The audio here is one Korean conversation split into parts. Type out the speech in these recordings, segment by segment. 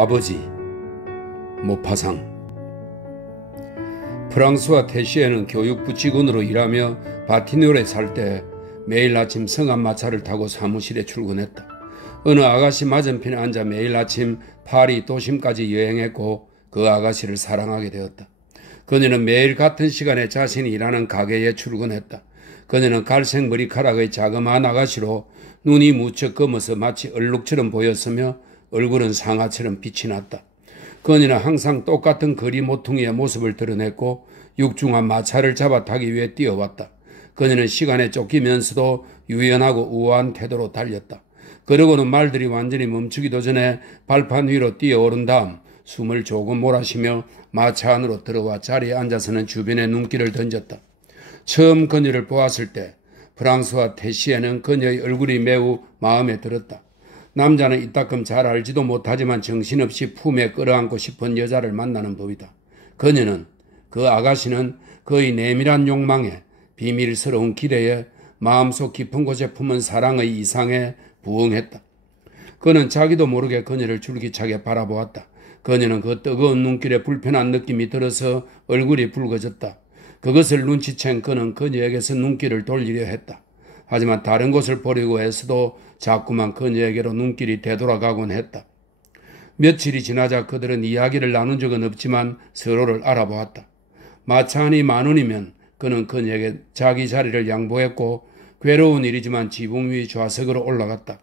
아버지, 모파상. 프랑스와 테시에는 교육부 직원으로 일하며 바티뉴에 살 때 매일 아침 성한 마차를 타고 사무실에 출근했다. 어느 아가씨 맞은편에 앉아 매일 아침 파리 도심까지 여행했고 그 아가씨를 사랑하게 되었다. 그녀는 매일 같은 시간에 자신이 일하는 가게에 출근했다. 그녀는 갈색 머리카락의 자그마한 아가씨로 눈이 무척 검어서 마치 얼룩처럼 보였으며 얼굴은 상아처럼 빛이 났다. 그녀는 항상 똑같은 거리 모퉁이의 모습을 드러냈고 육중한 마차를 잡아 타기 위해 뛰어왔다. 그녀는 시간에 쫓기면서도 유연하고 우아한 태도로 달렸다. 그러고는 말들이 완전히 멈추기도 전에 발판 위로 뛰어오른 다음 숨을 조금 몰아쉬며 마차 안으로 들어와 자리에 앉아서는 주변에 눈길을 던졌다. 처음 그녀를 보았을 때 프랑스와 테시에는 그녀의 얼굴이 매우 마음에 들었다. 남자는 이따금 잘 알지도 못하지만 정신없이 품에 끌어안고 싶은 여자를 만나는 법이다. 그녀는, 그 아가씨는 그의 내밀한 욕망에, 비밀스러운 기대에, 마음속 깊은 곳에 품은 사랑의 이상에 부응했다. 그는 자기도 모르게 그녀를 줄기차게 바라보았다. 그녀는 그 뜨거운 눈길에 불편한 느낌이 들어서 얼굴이 붉어졌다. 그것을 눈치챈 그는 그녀에게서 눈길을 돌리려 했다. 하지만 다른 곳을 보려고 해서도 자꾸만 그녀에게로 눈길이 되돌아가곤 했다. 며칠이 지나자 그들은 이야기를 나눈 적은 없지만 서로를 알아보았다. 마차 안이 10,000원이면 그는 그녀에게 자기 자리를 양보했고 괴로운 일이지만 지붕 위 좌석으로 올라갔다.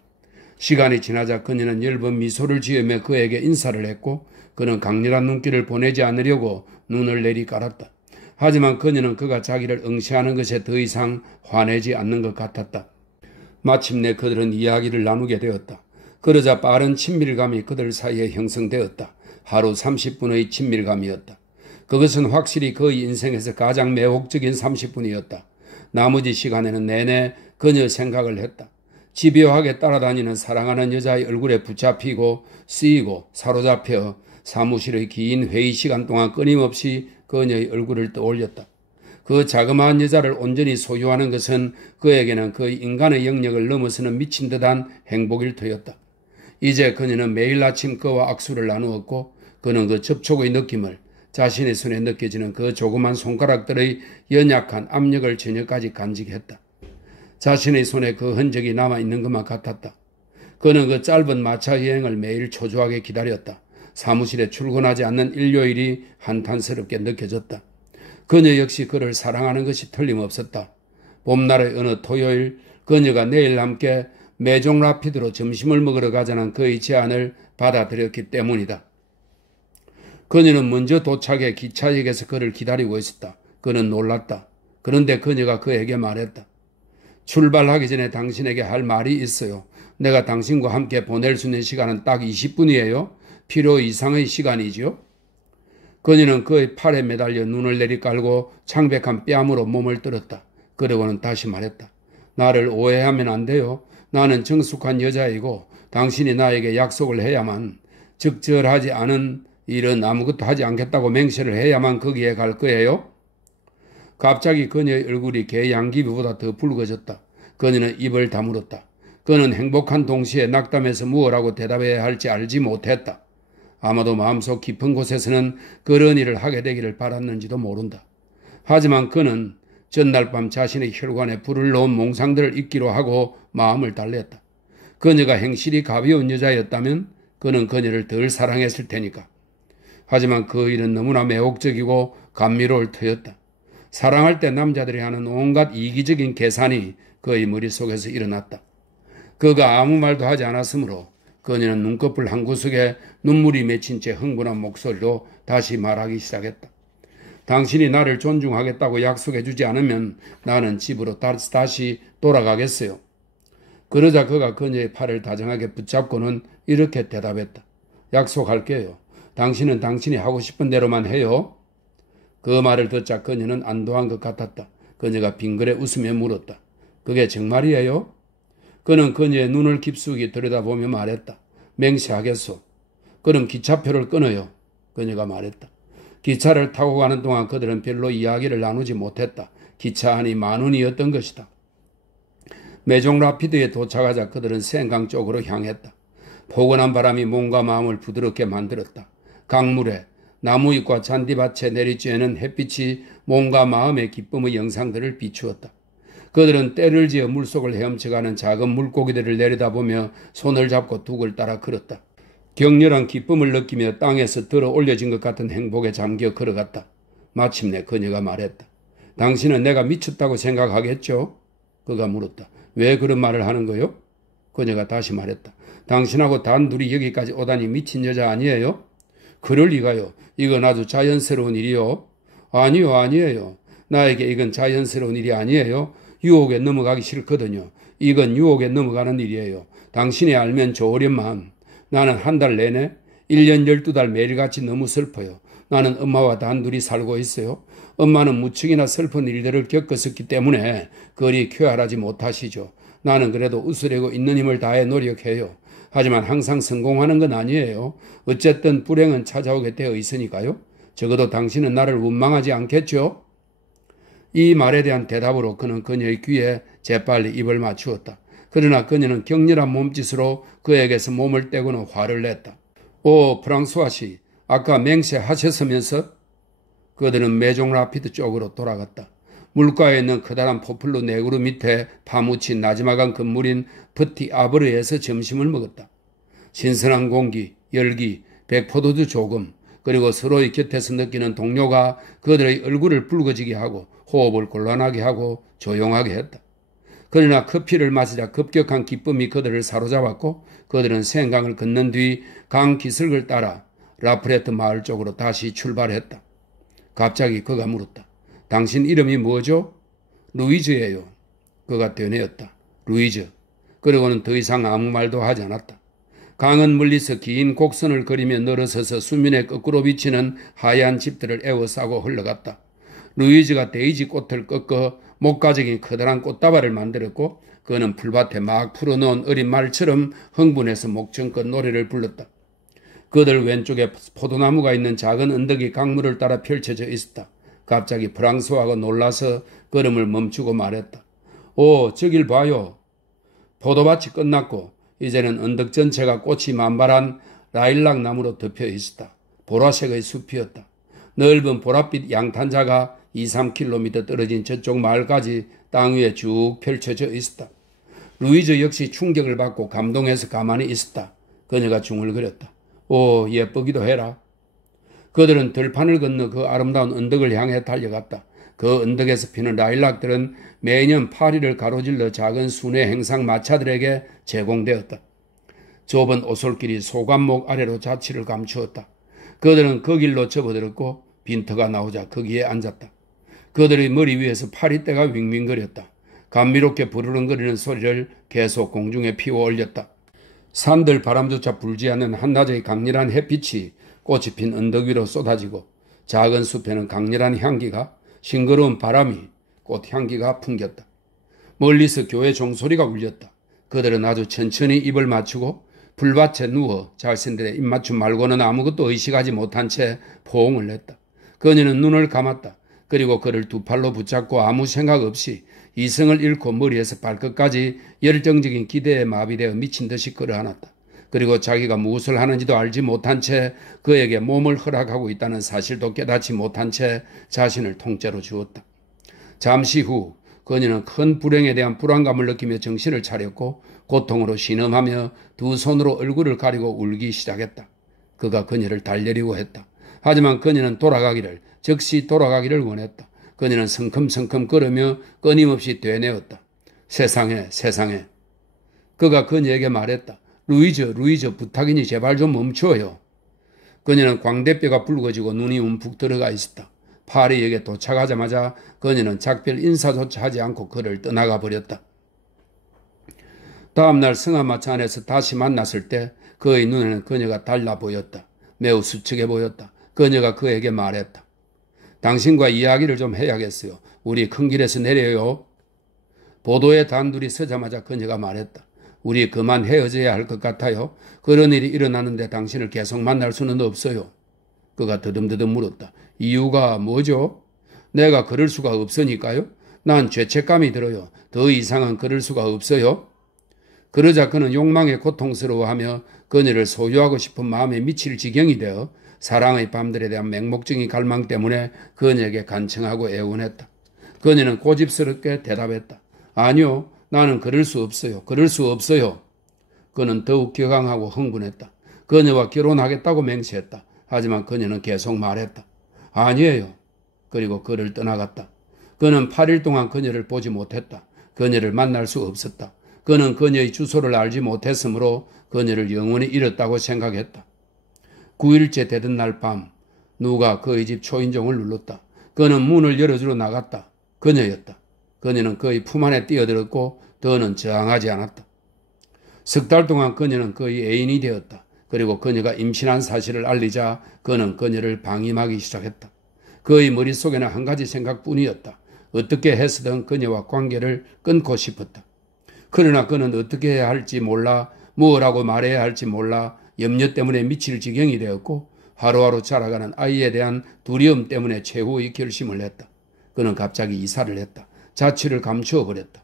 시간이 지나자 그녀는 엷은 미소를 지으며 그에게 인사를 했고 그는 강렬한 눈길을 보내지 않으려고 눈을 내리깔았다. 하지만 그녀는 그가 자기를 응시하는 것에 더 이상 화내지 않는 것 같았다. 마침내 그들은 이야기를 나누게 되었다. 그러자 빠른 친밀감이 그들 사이에 형성되었다. 하루 30분의 친밀감이었다. 그것은 확실히 그의 인생에서 가장 매혹적인 30분이었다. 나머지 시간에는 내내 그녀 생각을 했다. 집요하게 따라다니는 사랑하는 여자의 얼굴에 붙잡히고 쓰이고 사로잡혀 사무실의 긴 회의 시간 동안 끊임없이 그녀의 얼굴을 떠올렸다. 그 자그마한 여자를 온전히 소유하는 것은 그에게는 그의 인간의 영역을 넘어서는 미친 듯한 행복일 터였다. 이제 그녀는 매일 아침 그와 악수를 나누었고 그는 그 접촉의 느낌을 자신의 손에 느껴지는 그 조그만 손가락들의 연약한 압력을 저녁까지 간직했다. 자신의 손에 그 흔적이 남아있는 것만 같았다. 그는 그 짧은 마차 여행을 매일 초조하게 기다렸다. 사무실에 출근하지 않는 일요일이 한탄스럽게 느껴졌다. 그녀 역시 그를 사랑하는 것이 틀림없었다. 봄날의 어느 토요일 그녀가 내일 함께 메종 라피드로 점심을 먹으러 가자는 그의 제안을 받아들였기 때문이다. 그녀는 먼저 도착해 기차역에서 그를 기다리고 있었다. 그는 놀랐다. 그런데 그녀가 그에게 말했다. 출발하기 전에 당신에게 할 말이 있어요. 내가 당신과 함께 보낼 수 있는 시간은 딱 20분이에요. 필요 이상의 시간이지요. 그녀는 그의 팔에 매달려 눈을 내리깔고 창백한 뺨으로 몸을 떨었다. 그러고는 다시 말했다. 나를 오해하면 안 돼요. 나는 정숙한 여자이고 당신이 나에게 약속을 해야만, 적절하지 않은 일은 아무것도 하지 않겠다고 맹세를 해야만 거기에 갈 거예요. 갑자기 그녀의 얼굴이 개 양귀비보다 더 붉어졌다. 그녀는 입을 다물었다. 그는 행복한 동시에 낙담해서 무엇라고 대답해야 할지 알지 못했다. 아마도 마음속 깊은 곳에서는 그런 일을 하게 되기를 바랐는지도 모른다. 하지만 그는 전날 밤 자신의 혈관에 불을 놓은 몽상들을 잊기로 하고 마음을 달랬다. 그녀가 행실이 가벼운 여자였다면 그는 그녀를 덜 사랑했을 테니까. 하지만 그 일은 너무나 매혹적이고 감미로울 터였다. 사랑할 때 남자들이 하는 온갖 이기적인 계산이 그의 머릿속에서 일어났다. 그가 아무 말도 하지 않았으므로 그녀는 눈꺼풀 한 구석에 눈물이 맺힌 채 흥분한 목소리로 다시 말하기 시작했다. 당신이 나를 존중하겠다고 약속해주지 않으면 나는 집으로 다시 돌아가겠어요. 그러자 그가 그녀의 팔을 다정하게 붙잡고는 이렇게 대답했다. 약속할게요. 당신은 당신이 하고 싶은 대로만 해요. 그 말을 듣자 그녀는 안도한 것 같았다. 그녀가 빙그레 웃으며 물었다. 그게 정말이에요? 그는 그녀의 눈을 깊숙이 들여다보며 말했다. 맹세하겠소. 그럼 기차표를 끊어요. 그녀가 말했다. 기차를 타고 가는 동안 그들은 별로 이야기를 나누지 못했다. 기차 안이 10,000원이었던 것이다. 메종 라피드에 도착하자 그들은 생강 쪽으로 향했다. 포근한 바람이 몸과 마음을 부드럽게 만들었다. 강물에 나무잎과 잔디밭에 내리쬐는 햇빛이 몸과 마음의 기쁨의 영상들을 비추었다. 그들은 때를 지어 물속을 헤엄쳐가는 작은 물고기들을 내려다보며 손을 잡고 둑을 따라 걸었다. 격렬한 기쁨을 느끼며 땅에서 들어 올려진 것 같은 행복에 잠겨 걸어갔다. 마침내 그녀가 말했다. 당신은 내가 미쳤다고 생각하겠죠? 그가 물었다. 왜 그런 말을 하는 거요? 그녀가 다시 말했다. 당신하고 단둘이 여기까지 오다니 미친 여자 아니에요? 그럴 리가요. 이건 아주 자연스러운 일이요. 아니에요. 나에게 이건 자연스러운 일이 아니에요. 유혹에 넘어가기 싫거든요. 이건 유혹에 넘어가는 일이에요. 당신이 알면 좋으련만. 나는 한 달 내내 1년 12달 매일같이 너무 슬퍼요. 나는 엄마와 단둘이 살고 있어요. 엄마는 무척이나 슬픈 일들을 겪었었기 때문에 그리 쾌활하지 못하시죠. 나는 그래도 웃으려고 있는 힘을 다해 노력해요. 하지만 항상 성공하는 건 아니에요. 어쨌든 불행은 찾아오게 되어 있으니까요. 적어도 당신은 나를 원망하지 않겠죠? 이 말에 대한 대답으로 그는 그녀의 귀에 재빨리 입을 맞추었다. 그러나 그녀는 격렬한 몸짓으로 그에게서 몸을 떼고는 화를 냈다. 오, 프랑스와 씨, 아까 맹세하셨으면서? 그들은 메종 라피드 쪽으로 돌아갔다. 물가에 있는 커다란 포플로 네그루 밑에 파묻힌 나지막한 건물인 프티 아브르에서 점심을 먹었다. 신선한 공기, 열기, 백포도주 조금, 그리고 서로의 곁에서 느끼는 동료가 그들의 얼굴을 붉어지게 하고 호흡을 곤란하게 하고 조용하게 했다. 그러나 커피를 마시자 급격한 기쁨이 그들을 사로잡았고 그들은 생강을 건넌 뒤 강 기슭을 따라 라프레트 마을 쪽으로 다시 출발했다. 갑자기 그가 물었다. 당신 이름이 뭐죠? 루이즈예요. 그가 되뇌었다. 루이즈. 그리고는 더 이상 아무 말도 하지 않았다. 강은 멀리서 긴 곡선을 그리며 늘어서서 수면에 거꾸로 비치는 하얀 집들을 에워싸고 흘러갔다. 루이즈가 데이지 꽃을 꺾어 목가적인 커다란 꽃다발을 만들었고 그는 풀밭에 막 풀어놓은 어린 말처럼 흥분해서 목청껏 노래를 불렀다. 그들 왼쪽에 포도나무가 있는 작은 언덕이 강물을 따라 펼쳐져 있었다. 갑자기 프랑스와가 놀라서 걸음을 멈추고 말했다. 오, 저길 봐요. 포도밭이 끝났고 이제는 언덕 전체가 꽃이 만발한 라일락 나무로 덮여 있었다. 보라색의 숲이었다. 넓은 보랏빛 양탄자가 2-3km 떨어진 저쪽 마을까지 땅 위에 쭉 펼쳐져 있었다. 루이즈 역시 충격을 받고 감동해서 가만히 있었다. 그녀가 중얼거렸다. 오, 예쁘기도 해라. 그들은 들판을 건너 그 아름다운 언덕을 향해 달려갔다. 그 언덕에서 피는 라일락들은 매년 파리를 가로질러 작은 순회 행상 마차들에게 제공되었다. 좁은 오솔길이 소감목 아래로 자취를 감추었다. 그들은 그 길로 접어들었고 빈터가 나오자 거기에 앉았다. 그들의 머리 위에서 파리떼가 윙윙거렸다. 감미롭게 부르릉거리는 소리를 계속 공중에 피워 올렸다. 산들 바람조차 불지 않는 한낮의 강렬한 햇빛이 꽃이 핀 언덕 위로 쏟아지고 작은 숲에는 강렬한 향기가 싱그러운 바람이 꽃향기가 풍겼다. 멀리서 교회 종소리가 울렸다. 그들은 아주 천천히 입을 맞추고 풀밭에 누워 자신들의 입맞춤 말고는 아무것도 의식하지 못한 채 포옹을 냈다. 그녀는 눈을 감았다. 그리고 그를 두 팔로 붙잡고 아무 생각 없이 이성을 잃고 머리에서 발끝까지 열정적인 기대에 마비되어 미친 듯이 끌어안았다. 그리고 자기가 무엇을 하는지도 알지 못한 채 그에게 몸을 허락하고 있다는 사실도 깨닫지 못한 채 자신을 통째로 주었다. 잠시 후 그녀는 큰 불행에 대한 불안감을 느끼며 정신을 차렸고 고통으로 신음하며 두 손으로 얼굴을 가리고 울기 시작했다. 그가 그녀를 달래려고 했다. 하지만 그녀는 즉시 돌아가기를 원했다. 그녀는 성큼성큼 걸으며 끊임없이 되뇌었다. 세상에. 그가 그녀에게 말했다. 루이즈 부탁이니 제발 좀 멈춰요. 그녀는 광대뼈가 붉어지고 눈이 움푹 들어가 있었다. 파리에게 도착하자마자 그녀는 작별 인사조차 하지 않고 그를 떠나가 버렸다. 다음날 성화마차 안에서 다시 만났을 때 그의 눈에는 그녀가 달라 보였다. 매우 수척해 보였다. 그녀가 그에게 말했다. 당신과 이야기를 좀 해야겠어요. 우리 큰 길에서 내려요. 보도에 단둘이 서자마자 그녀가 말했다. 우리 그만 헤어져야 할 것 같아요. 그런 일이 일어나는데 당신을 계속 만날 수는 없어요. 그가 더듬더듬 물었다. 이유가 뭐죠? 내가 그럴 수가 없으니까요. 난 죄책감이 들어요. 더 이상은 그럴 수가 없어요. 그러자 그는 욕망에 고통스러워하며 그녀를 소유하고 싶은 마음에 미칠 지경이 되어 사랑의 밤들에 대한 맹목적인 갈망 때문에 그녀에게 간청하고 애원했다. 그녀는 고집스럽게 대답했다. 아니요, 나는 그럴 수 없어요. 그럴 수 없어요. 그는 더욱 격앙하고 흥분했다. 그녀와 결혼하겠다고 맹세했다. 하지만 그녀는 계속 말했다. 아니에요. 그리고 그를 떠나갔다. 그는 8일 동안 그녀를 보지 못했다. 그녀를 만날 수 없었다. 그는 그녀의 주소를 알지 못했으므로 그녀를 영원히 잃었다고 생각했다. 9일째 되던 날 밤 누가 그의 집 초인종을 눌렀다. 그는 문을 열어주러 나갔다. 그녀였다. 그녀는 그의 품 안에 뛰어들었고 더는 저항하지 않았다. 석 달 동안 그녀는 그의 애인이 되었다. 그리고 그녀가 임신한 사실을 알리자 그는 그녀를 방임하기 시작했다. 그의 머릿속에는 한 가지 생각뿐이었다. 어떻게 해서든 그녀와 관계를 끊고 싶었다. 그러나 그는 어떻게 해야 할지 몰라, 무엇라고 말해야 할지 몰라 염려 때문에 미칠 지경이 되었고 하루하루 자라가는 아이에 대한 두려움 때문에 최후의 결심을 했다. 그는 갑자기 이사를 했다. 자취를 감추어 버렸다.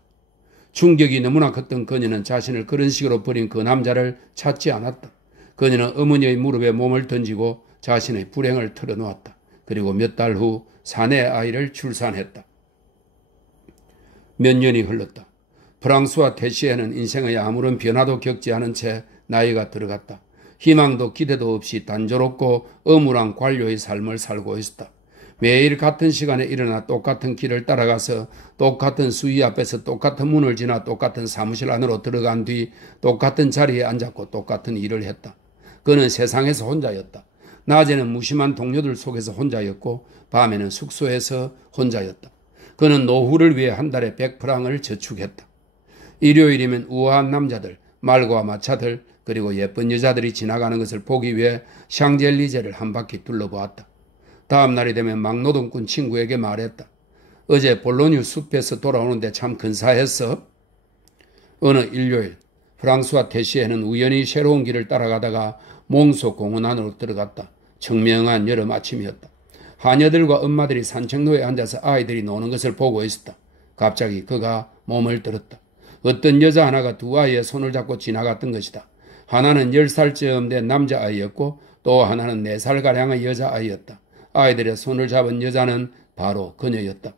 충격이 너무나 컸던 그녀는 자신을 그런 식으로 버린 그 남자를 찾지 않았다. 그녀는 어머니의 무릎에 몸을 던지고 자신의 불행을 털어놓았다. 그리고 몇 달 후 사내 아이를 출산했다. 몇 년이 흘렀다. 프랑스와 테시에는 인생의 아무런 변화도 겪지 않은 채 나이가 들어갔다. 희망도 기대도 없이 단조롭고 어물한 관료의 삶을 살고 있었다. 매일 같은 시간에 일어나 똑같은 길을 따라가서 똑같은 수위 앞에서 똑같은 문을 지나 똑같은 사무실 안으로 들어간 뒤 똑같은 자리에 앉았고 똑같은 일을 했다. 그는 세상에서 혼자였다. 낮에는 무심한 동료들 속에서 혼자였고 밤에는 숙소에서 혼자였다. 그는 노후를 위해 한 달에 100프랑을 저축했다. 일요일이면 우아한 남자들, 말과 마차들, 그리고 예쁜 여자들이 지나가는 것을 보기 위해 샹젤리제를 한 바퀴 둘러보았다. 다음 날이 되면 막노동꾼 친구에게 말했다. 어제 볼로뉴 숲에서 돌아오는데 참 근사했어. 어느 일요일 프랑스와 테시에는 우연히 새로운 길을 따라가다가 몽소 공원 안으로 들어갔다. 청명한 여름 아침이었다. 하녀들과 엄마들이 산책로에 앉아서 아이들이 노는 것을 보고 있었다. 갑자기 그가 몸을 들었다. 어떤 여자 하나가 두 아이의 손을 잡고 지나갔던 것이다. 하나는 10살쯤 된 남자아이였고 또 하나는 4살가량의 여자아이였다. 아이들의 손을 잡은 여자는 바로 그녀였다.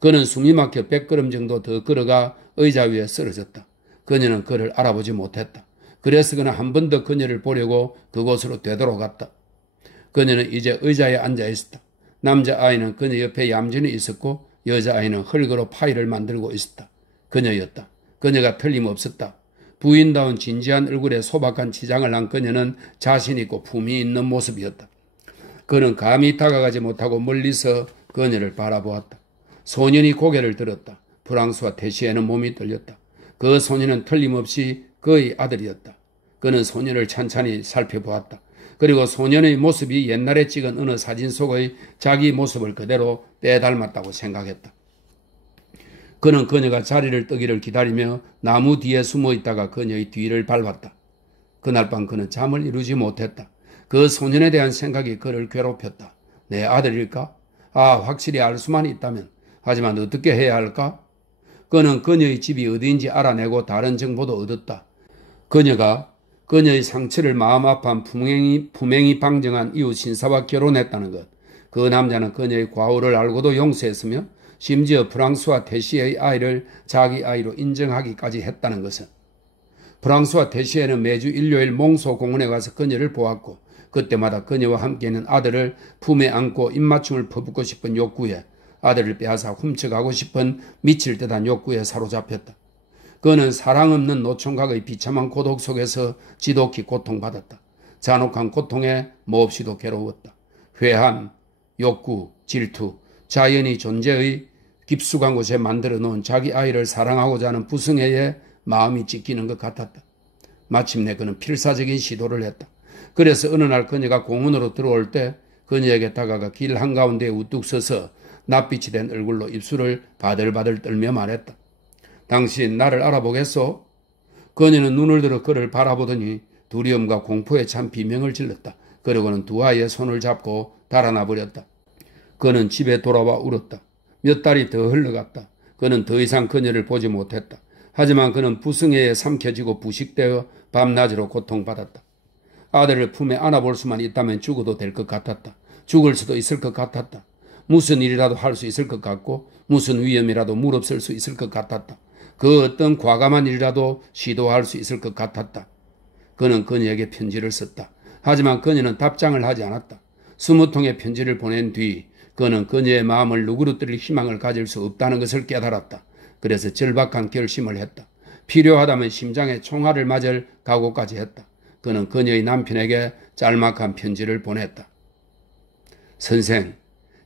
그는 숨이 막혀 100걸음 정도 더 걸어가 의자 위에 쓰러졌다. 그녀는 그를 알아보지 못했다. 그래서 그는 한 번 더 그녀를 보려고 그곳으로 되돌아갔다. 그녀는 이제 의자에 앉아 있었다. 남자아이는 그녀 옆에 얌전히 있었고 여자아이는 흙으로 파이를 만들고 있었다. 그녀였다. 그녀가 틀림없었다. 부인다운 진지한 얼굴에 소박한 치장을 한 그녀는 자신 있고 품이 있는 모습이었다. 그는 감히 다가가지 못하고 멀리서 그녀를 바라보았다. 소년이 고개를 들었다. 프랑스와 테시에는 몸이 떨렸다. 그 소년은 틀림없이 그의 아들이었다. 그는 소년을 찬찬히 살펴보았다. 그리고 소년의 모습이 옛날에 찍은 어느 사진 속의 자기 모습을 그대로 빼닮았다고 생각했다. 그는 그녀가 자리를 뜨기를 기다리며 나무 뒤에 숨어 있다가 그녀의 뒤를 밟았다. 그날 밤 그는 잠을 이루지 못했다. 그 소년에 대한 생각이 그를 괴롭혔다. 내 아들일까? 확실히 알 수만 있다면. 하지만 어떻게 해야 할까? 그는 그녀의 집이 어디인지 알아내고 다른 정보도 얻었다. 그녀가 그녀의 상처를 마음 아파한 품행이 방정한 이웃 신사와 결혼했다는 것. 그 남자는 그녀의 과오를 알고도 용서했으며 심지어 프랑스와 테시에의 아이를 자기 아이로 인정하기까지 했다는 것은. 프랑스와 테시에는 매주 일요일 몽소 공원에 가서 그녀를 보았고 그때마다 그녀와 함께 있는 아들을 품에 안고 입맞춤을 퍼붓고 싶은 욕구에 아들을 빼앗아 훔쳐가고 싶은 미칠 듯한 욕구에 사로잡혔다. 그는 사랑 없는 노총각의 비참한 고독 속에서 지독히 고통받았다. 잔혹한 고통에 몹시도 괴로웠다. 회한, 욕구, 질투, 자연이 존재의 깊숙한 곳에 만들어 놓은 자기 아이를 사랑하고자 하는 부승애에 마음이 찢기는 것 같았다. 마침내 그는 필사적인 시도를 했다. 그래서 어느 날 그녀가 공원으로 들어올 때 그녀에게 다가가 길 한가운데에 우뚝 서서 낯빛이 된 얼굴로 입술을 바들바들 떨며 말했다. 당신 나를 알아보겠소? 그녀는 눈을 들어 그를 바라보더니 두려움과 공포에 찬 비명을 질렀다. 그리고는 두 아이의 손을 잡고 달아나 버렸다. 그는 집에 돌아와 울었다. 몇 달이 더 흘러갔다. 그는 더 이상 그녀를 보지 못했다. 하지만 그는 부승해에 삼켜지고 부식되어 밤낮으로 고통받았다. 아들을 품에 안아볼 수만 있다면 죽어도 될 것 같았다. 죽을 수도 있을 것 같았다. 무슨 일이라도 할 수 있을 것 같고 무슨 위험이라도 무릅쓸 수 있을 것 같았다. 그 어떤 과감한 일이라도 시도할 수 있을 것 같았다. 그는 그녀에게 편지를 썼다. 하지만 그녀는 답장을 하지 않았다. 20통의 편지를 보낸 뒤 그는 그녀의 마음을 누그러뜨릴 희망을 가질 수 없다는 것을 깨달았다. 그래서 절박한 결심을 했다. 필요하다면 심장에 총알을 맞을 각오까지 했다. 그는 그녀의 남편에게 짤막한 편지를 보냈다. 선생,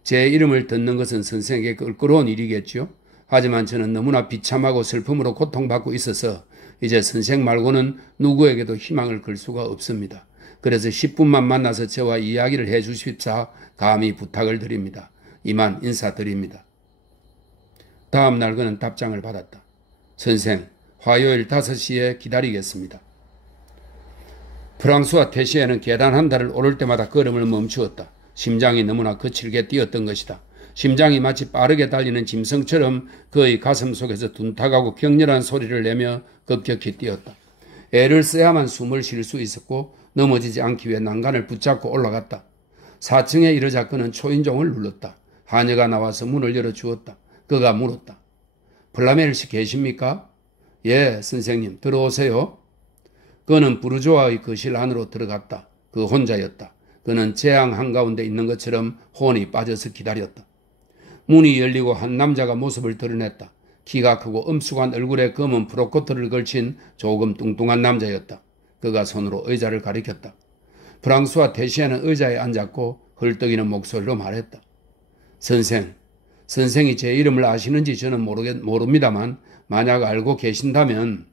제 이름을 듣는 것은 선생에게 껄끄러운 일이겠지요? 하지만 저는 너무나 비참하고 슬픔으로 고통받고 있어서 이제 선생 말고는 누구에게도 희망을 걸 수가 없습니다. 그래서 10분만 만나서 저와 이야기를 해 주십사 감히 부탁을 드립니다. 이만 인사드립니다. 다음 날 그는 답장을 받았다. 선생, 화요일 5시에 기다리겠습니다. 프랑스와 테시에는 계단 한 달을 오를 때마다 걸음을 멈추었다. 심장이 너무나 거칠게 뛰었던 것이다. 심장이 마치 빠르게 달리는 짐승처럼 그의 가슴 속에서 둔탁하고 격렬한 소리를 내며 급격히 뛰었다. 애를 써야만 숨을 쉴 수 있었고 넘어지지 않기 위해 난간을 붙잡고 올라갔다. 4층에 이르자 그는 초인종을 눌렀다. 하녀가 나와서 문을 열어주었다. 그가 물었다. 플라멜 씨 계십니까? 예, 선생님, 들어오세요. 그는 부르조아의 거실 안으로 들어갔다. 그 혼자였다. 그는 재앙 한가운데 있는 것처럼 혼이 빠져서 기다렸다. 문이 열리고 한 남자가 모습을 드러냈다. 키가 크고 엄숙한 얼굴에 검은 프로코트를 걸친 조금 뚱뚱한 남자였다. 그가 손으로 의자를 가리켰다. 프랑스와 테시에는 의자에 앉았고 헐떡이는 목소리로 말했다. 선생이 제 이름을 아시는지 저는 모릅니다만 만약 알고 계신다면.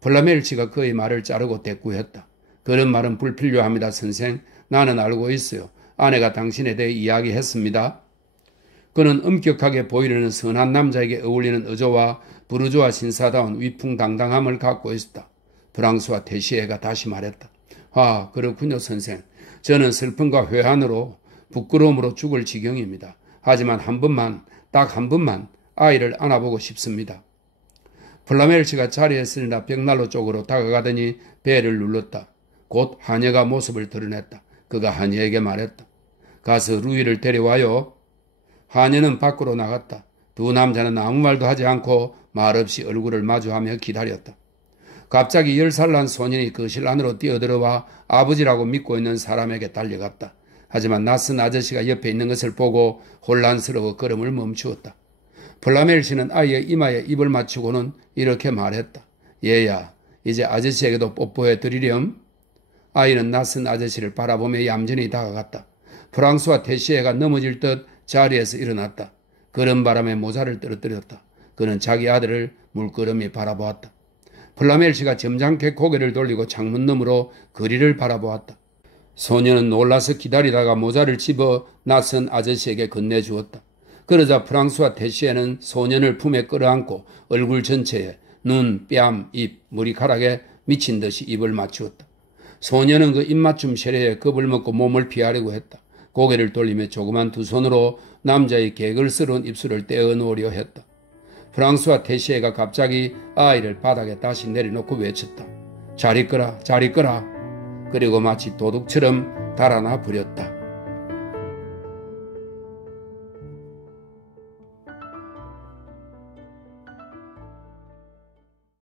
플라멜치가 그의 말을 자르고 대꾸했다. 그런 말은 불필요합니다, 선생. 나는 알고 있어요. 아내가 당신에 대해 이야기했습니다. 그는 엄격하게 보이려는 선한 남자에게 어울리는 어조와 부르주아 신사다운 위풍당당함을 갖고 있었다. 프랑스와 테시에가 다시 말했다. 아, 그렇군요, 선생. 저는 슬픔과 회한으로 부끄러움으로 죽을 지경입니다. 하지만 한 번만, 딱 한 번만 아이를 안아보고 싶습니다. 플라멜치가 자리에 쓰리나 벽난로 쪽으로 다가가더니 배를 눌렀다. 곧 하녀가 모습을 드러냈다. 그가 하녀에게 말했다. 가서 루이를 데려와요. 하녀는 밖으로 나갔다. 두 남자는 아무 말도 하지 않고 말없이 얼굴을 마주하며 기다렸다. 갑자기 10살 난 소년이 거실 안으로 뛰어들어와 아버지라고 믿고 있는 사람에게 달려갔다. 하지만 낯선 아저씨가 옆에 있는 것을 보고 혼란스러워 걸음을 멈추었다. 플라멜 씨는 아이의 이마에 입을 맞추고는 이렇게 말했다. 얘야, 이제 아저씨에게도 뽀뽀해 드리렴. 아이는 낯선 아저씨를 바라보며 얌전히 다가갔다. 프랑스와 테시에가 넘어질 듯 자리에서 일어났다. 그런 바람에 모자를 떨어뜨렸다. 그는 자기 아들을 물끄러미 바라보았다. 플라멜 씨가 점잖게 고개를 돌리고 창문 너머로 거리를 바라보았다. 소녀는 놀라서 기다리다가 모자를 집어 낯선 아저씨에게 건네주었다. 그러자 프랑스와 테시에는 소년을 품에 끌어안고 얼굴 전체에 눈, 뺨, 입, 머리카락에 미친 듯이 입을 맞추었다. 소년은 그 입맞춤 세례에 겁을 먹고 몸을 피하려고 했다. 고개를 돌리며 조그만 두 손으로 남자의 개걸스러운 입술을 떼어 놓으려 했다. 프랑스와 테시에가 갑자기 아이를 바닥에 다시 내려놓고 외쳤다. 잘 있거라, 잘 있거라. 그리고 마치 도둑처럼 달아나 버렸다.